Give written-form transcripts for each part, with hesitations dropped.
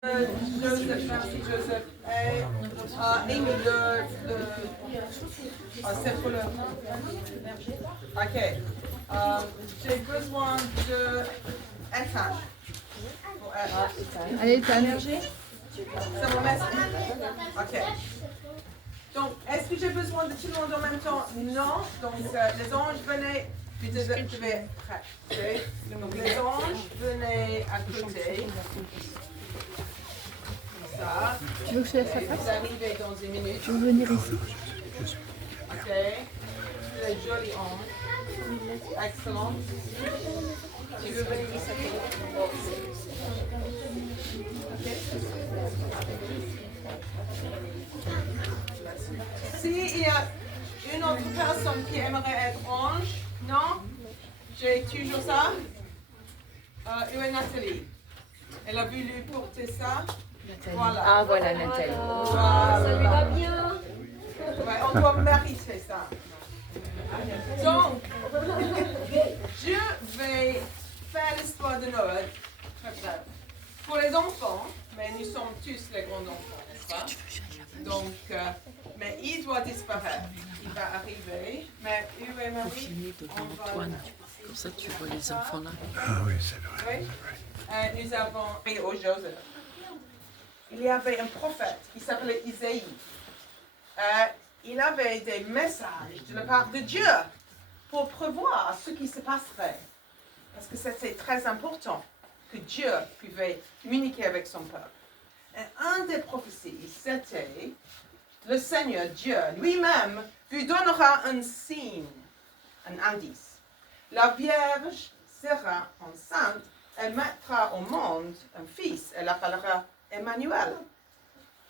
Joseph, merci Joseph. Et Amy, c'est pour le... Ok. J'ai besoin de Ethan. Allez, Ethan. C'est mon message. Ok. Donc, est-ce que j'ai besoin de tout le monde en même temps? Non. Donc, les anges venaient. Je vais prêt. Okay. Donc, les anges venaient à côté. Ça. Tu veux que je te laisse la Vous place? arrivez dans une minute. Tu veux venir ici? Ok. Les jolis anges. Excellent. Tu veux venir ici? S'il y a une autre personne qui aimerait être ange, non? J'ai toujours ça. Où est Nathalie? Elle a voulu porter ça. Voilà. Ah voilà Nathalie. Voilà. Ça lui va bien. Ouais, on doit mériter ça. Donc, je vais faire l'histoire de Noël très brève. Pour les enfants, mais nous sommes tous les grands-enfants, n'est-ce pas? Donc, mais il doit disparaître. Il va arriver. Mais où est Marie? Filmer devant Antoine. Comme ça, tu vois les enfants là. Ah oui, c'est vrai. Oui. Nous avons... Et au Joseph. Il y avait un prophète qui s'appelait Isaïe. Il avait des messages de la part de Dieu pour prévoir ce qui se passerait. Parce que c'était très important que Dieu pouvait communiquer avec son peuple. Et un des prophéties, c'était le Seigneur Dieu lui-même vous donnera un signe, un indice. La Vierge sera enceinte, elle mettra au monde un fils, elle l'appellera Emmanuel.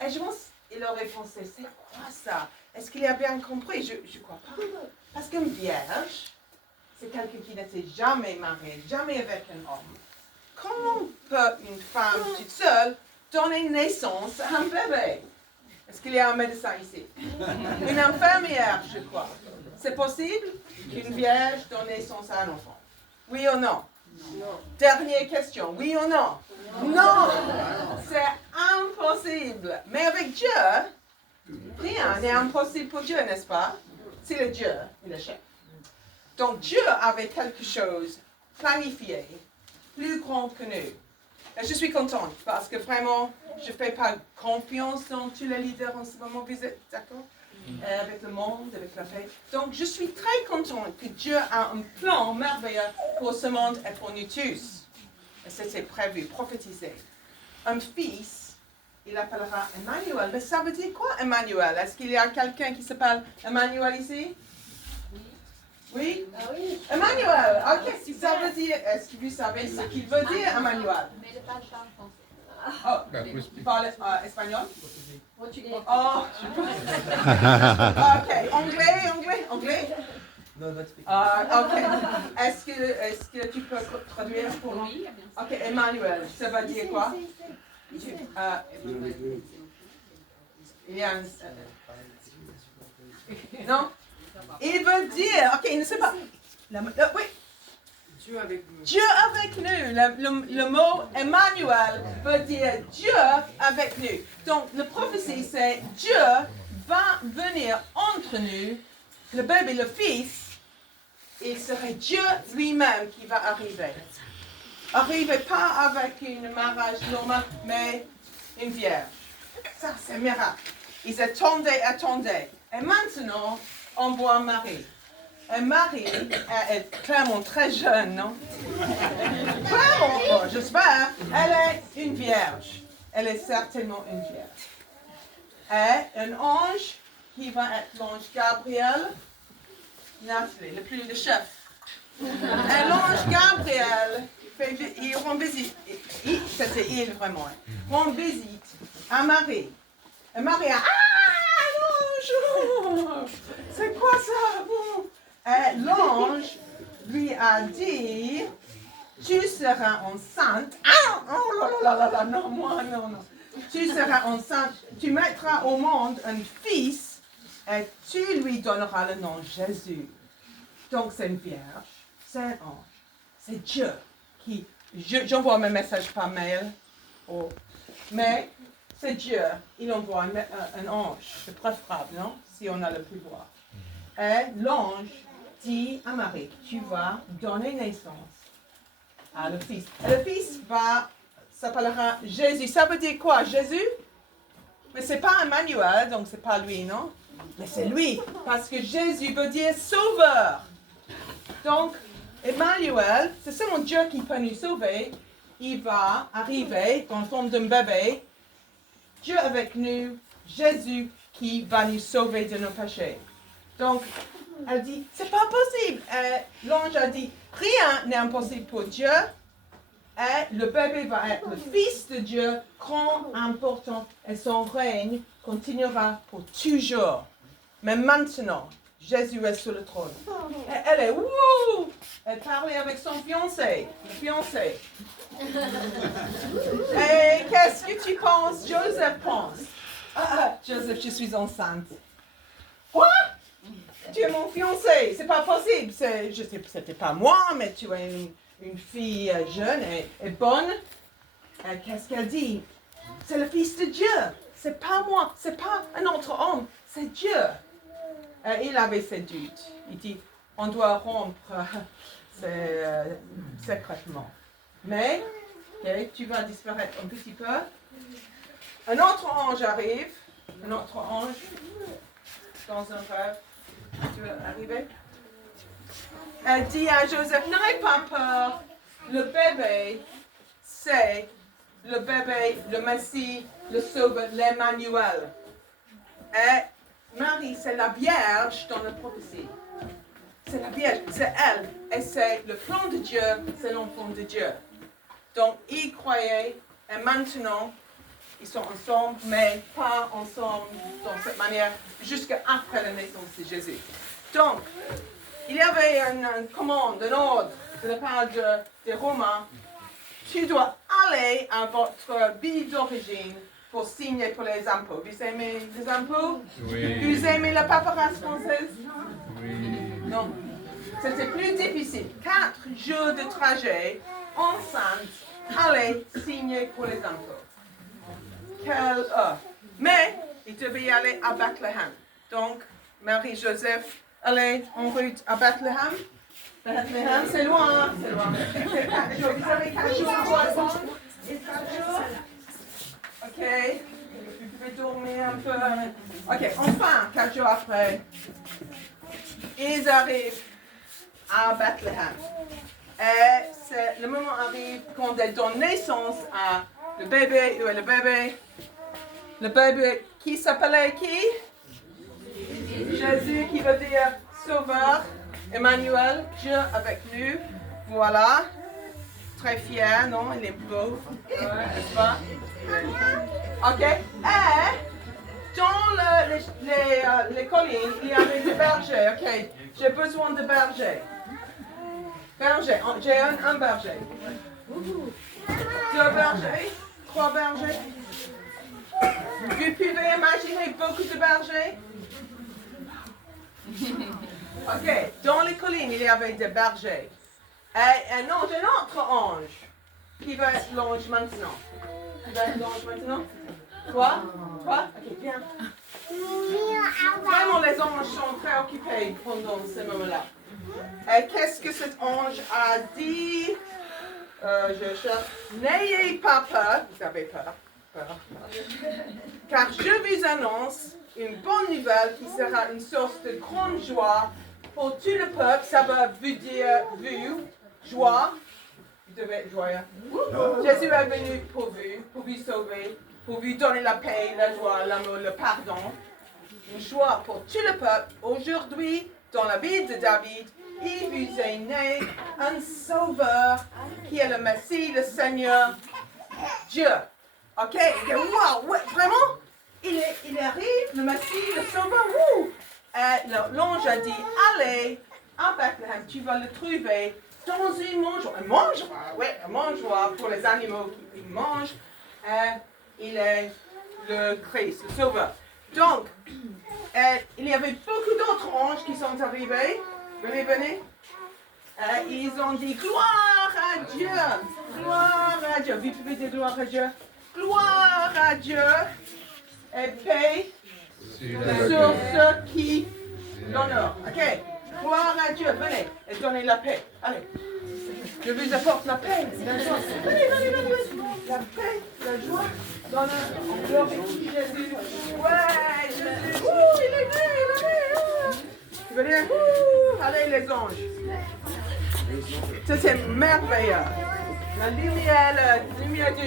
Et je pense qu'il aurait pensé, c'est quoi ça? Est-ce qu'il a bien compris? Je ne crois pas. Parce qu'une vierge, c'est quelqu'un qui n'était jamais marié, jamais avec un homme. Comment peut une femme toute seule donner naissance à un bébé? Est-ce qu'il y a un médecin ici? Une infirmière, je crois. C'est possible qu'une vierge donne naissance à un enfant? Oui ou non? Non. Dernière question, oui ou non? Non! C'est impossible. Mais avec Dieu, rien n'est impossible pour Dieu, n'est-ce pas? C'est le Dieu, il est chef. Donc Dieu avait quelque chose planifié, plus grand que nous. Et je suis contente parce que vraiment, je ne fais pas confiance dans tous les leaders en ce moment. Vous êtes d'accord? Avec le monde, avec la paix. Donc je suis très contente que Dieu a un plan merveilleux pour ce monde et pour nous tous. Et c'était prévu, prophétisé. Un fils, il appellera Emmanuel. Mais ça veut dire quoi, Emmanuel? Est-ce qu'il y a quelqu'un qui s'appelle Emmanuel ici? Oui? Ah oui. Emmanuel, ok. Ça veut dire, est-ce que vous savez ce qu'il veut dire, Emmanuel? Mais le pas français. Oh, tu parles espagnol? Portugais. Oh, ok. Anglais? Ok. Est-ce que tu peux traduire pour moi? Oui, bien sûr. Ok, Emmanuel, ça veut dire quoi? Il y a un... Non? Il veut dire, ok, il ne sait pas. Oui. Dieu avec nous. Dieu avec nous. Le mot Emmanuel veut dire Dieu avec nous. Donc, la prophétie, c'est Dieu va venir entre nous, le bébé, le fils, et ce serait Dieu lui-même qui va arriver. Arriver pas avec un mariage normal, mais une vierge. Ça, c'est un miracle. Ils attendaient. Et maintenant, on voit Marie. Et Marie est clairement très jeune, non? Clairement, j'espère. Elle est une vierge. Elle est certainement une vierge. Et un ange qui va être l'ange Gabriel, Nathalie, le chef. Et l'ange Gabriel, il rend visite, c'était il vraiment, rend visite à Marie. Et Marie a, bonjour, c'est quoi ça? Bon. Et l'ange lui a dit, tu seras enceinte. Oh là, non, moi, non. Tu seras enceinte, tu mettras au monde un fils et tu lui donneras le nom Jésus. Donc c'est une vierge, c'est un ange, c'est Dieu qui... J'envoie mes messages par mail aux Mais c'est Dieu. Il envoie un ange. C'est préférable, non? Si on a le pouvoir. Et l'ange dit à Marie, tu vas donner naissance à le fils. Et le fils s'appellera Jésus. Ça veut dire quoi? Jésus? Mais c'est pas Emmanuel, donc c'est pas lui, non? Mais c'est lui, parce que Jésus veut dire sauveur. Donc, Emmanuel, c'est seulement Dieu qui peut nous sauver. Il va arriver dans la forme d'un bébé. Dieu avec nous, Jésus qui va nous sauver de nos péchés. Donc, elle dit, c'est pas possible. L'ange a dit, rien n'est impossible pour Dieu. Et le bébé va être le Fils de Dieu, grand, important, et son règne continuera pour toujours. Mais maintenant, Jésus est sur le trône. Et elle est, wouh! Elle parlait avec son fiancé, le fiancé. Et qu'est-ce que tu penses? Joseph pense. Joseph, je suis enceinte. Quoi? Tu es mon fiancé, c'est pas possible. Je sais, c'était pas moi, mais tu es une fille jeune et bonne. Qu'est-ce qu'elle dit? C'est le Fils de Dieu. C'est pas moi, c'est pas un autre homme, c'est Dieu. Il avait ses doutes. Il dit, on doit rompre secrètement. Mais, tu vas disparaître un petit peu. Un autre ange arrive. Un autre ange dans un rêve. Tu veux arriver? Elle dit à Joseph, n'aie pas peur. Le bébé, c'est le bébé, le Messie, le Sauveur, l'Emmanuel. Et Marie, c'est la Vierge dans la prophétie. C'est la Vierge, c'est elle. Et c'est le plan de Dieu, c'est l'enfant de Dieu. Donc, ils croyaient, et maintenant, ils sont ensemble, mais pas ensemble dans cette manière, jusqu'après la naissance de Jésus. Donc, il y avait une commande, un ordre de la part des Romains. Tu dois aller à votre ville d'origine pour signer pour les impôts. Vous aimez les impôts? Oui. Vous aimez la paperasse française? Oui. Non. C'était plus difficile. 4 jours de trajet, enceinte, aller signer pour les impôts. Quelle heure? Mais il devait y aller à Bethléem. Donc, Marie-Joseph allait en route à Bethléem. Bethléem, c'est loin. C'est loin. C'est 4 jours. Vous avez 4 jours pour attendre? Et 4 jours? Ok. Vous pouvez dormir un peu. Ok, enfin, 4 jours après, ils arrivent à Bethléem. Et le moment arrive quand ils donnent naissance à le bébé. Où est le bébé? Le bébé qui s'appelait qui? Jésus, qui veut dire Sauveur. Emmanuel, Dieu avec nous. Voilà. Très fier, non? Il est beau. N'est-ce pas? Ok. Et dans les collines, il y avait des bergers. Ok. J'ai besoin de bergers. Berger. J'ai un berger. 2 bergers. 3 bergers. Vous pouvez imaginer beaucoup de bergers? Ok, dans les collines, il y avait des bergers. Et un autre ange, qui va être l'ange maintenant. Qui va être l'ange maintenant? Toi? Ok, bien. Vraiment, les anges sont préoccupés pendant ce moment-là. Et qu'est-ce que cet ange a dit? Je cherche. N'ayez pas peur. Vous avez peur. Car je vous annonce une bonne nouvelle qui sera une source de grande joie pour tout le peuple. Ça va vous dire, joie. Vous devez être joyeux. Jésus est venu pour vous sauver, pour vous donner la paix, la joie, l'amour, le pardon. Une joie pour tout le peuple. Aujourd'hui, dans la ville de David, il vous est né un sauveur qui est le Messie, le Seigneur, Dieu. Ok, wow, ouais, vraiment, il arrive, le Messie, le Sauveur, l'ange a dit, allez à Bethléem, tu vas le trouver dans une mangeoire pour les animaux qui mangent. Il est le Christ, le Sauveur. Donc, il y avait beaucoup d'autres anges qui sont arrivés. Venez. Ils ont dit, gloire à Dieu, gloire à Dieu. Vous pouvez dire gloire à Dieu. Gloire à Dieu et paix sur ceux qui l'honorent. Ok. Gloire à Dieu. Venez et donnez la paix. Allez. Je vous apporte la paix. La joie. Venez. La paix, la joie. Dans le nom de Jésus. Ouais, Jésus. Ouh, il est né. Tu veux dire? Ouh, allez les anges. Ça c'est merveilleux. La lumière de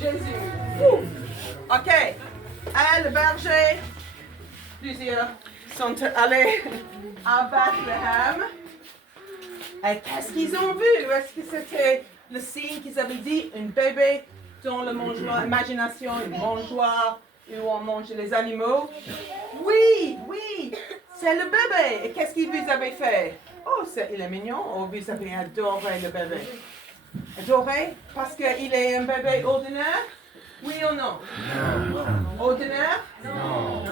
Jésus. Ouh. Ok. Le berger, plusieurs sont allés à Bethléem. Et qu'est-ce qu'ils ont vu? Est-ce que c'était le signe qu'ils avaient dit? Un bébé dans le mangeoire, imagination, une mangeoire où on mange les animaux? Oui, c'est le bébé. Et qu'est-ce qu'il vous avait fait? Oh, il est mignon. Oh, vous avez adoré le bébé. Adoré? Parce qu'il est un bébé ordinaire? Oui ou non? Ordinaire? Non.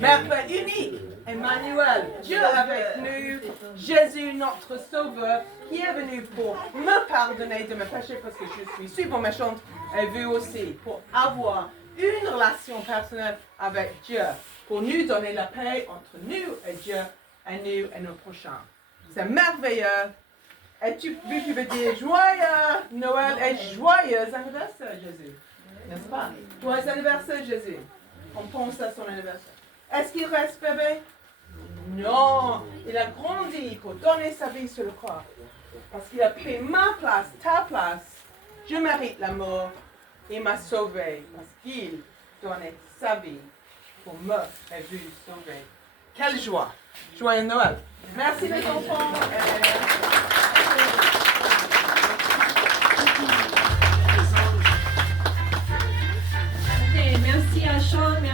Merveille unique. Emmanuel, Dieu avec nous, Jésus notre Sauveur, qui est venu pour me pardonner de mes péchés parce que je suis super méchante, et vous aussi, pour avoir une relation personnelle avec Dieu, pour nous donner la paix entre nous et Dieu, et nous et nos prochains. C'est merveilleux. Et tu veux dire joyeux Noël et joyeux anniversaire, Jésus. N'est-ce pas? Joyeux anniversaire, Jésus. On pense à son anniversaire. Est-ce qu'il reste bébé? Non. Il a grandi pour donner sa vie sur le croix. Parce qu'il a pris ma place, ta place. Je mérite la mort. Il m'a sauvé parce qu'il donnait sa vie pour me et vous sauver. Quelle joie! Joyeux Noël! Merci les enfants! Ok, merci à Sean, merci.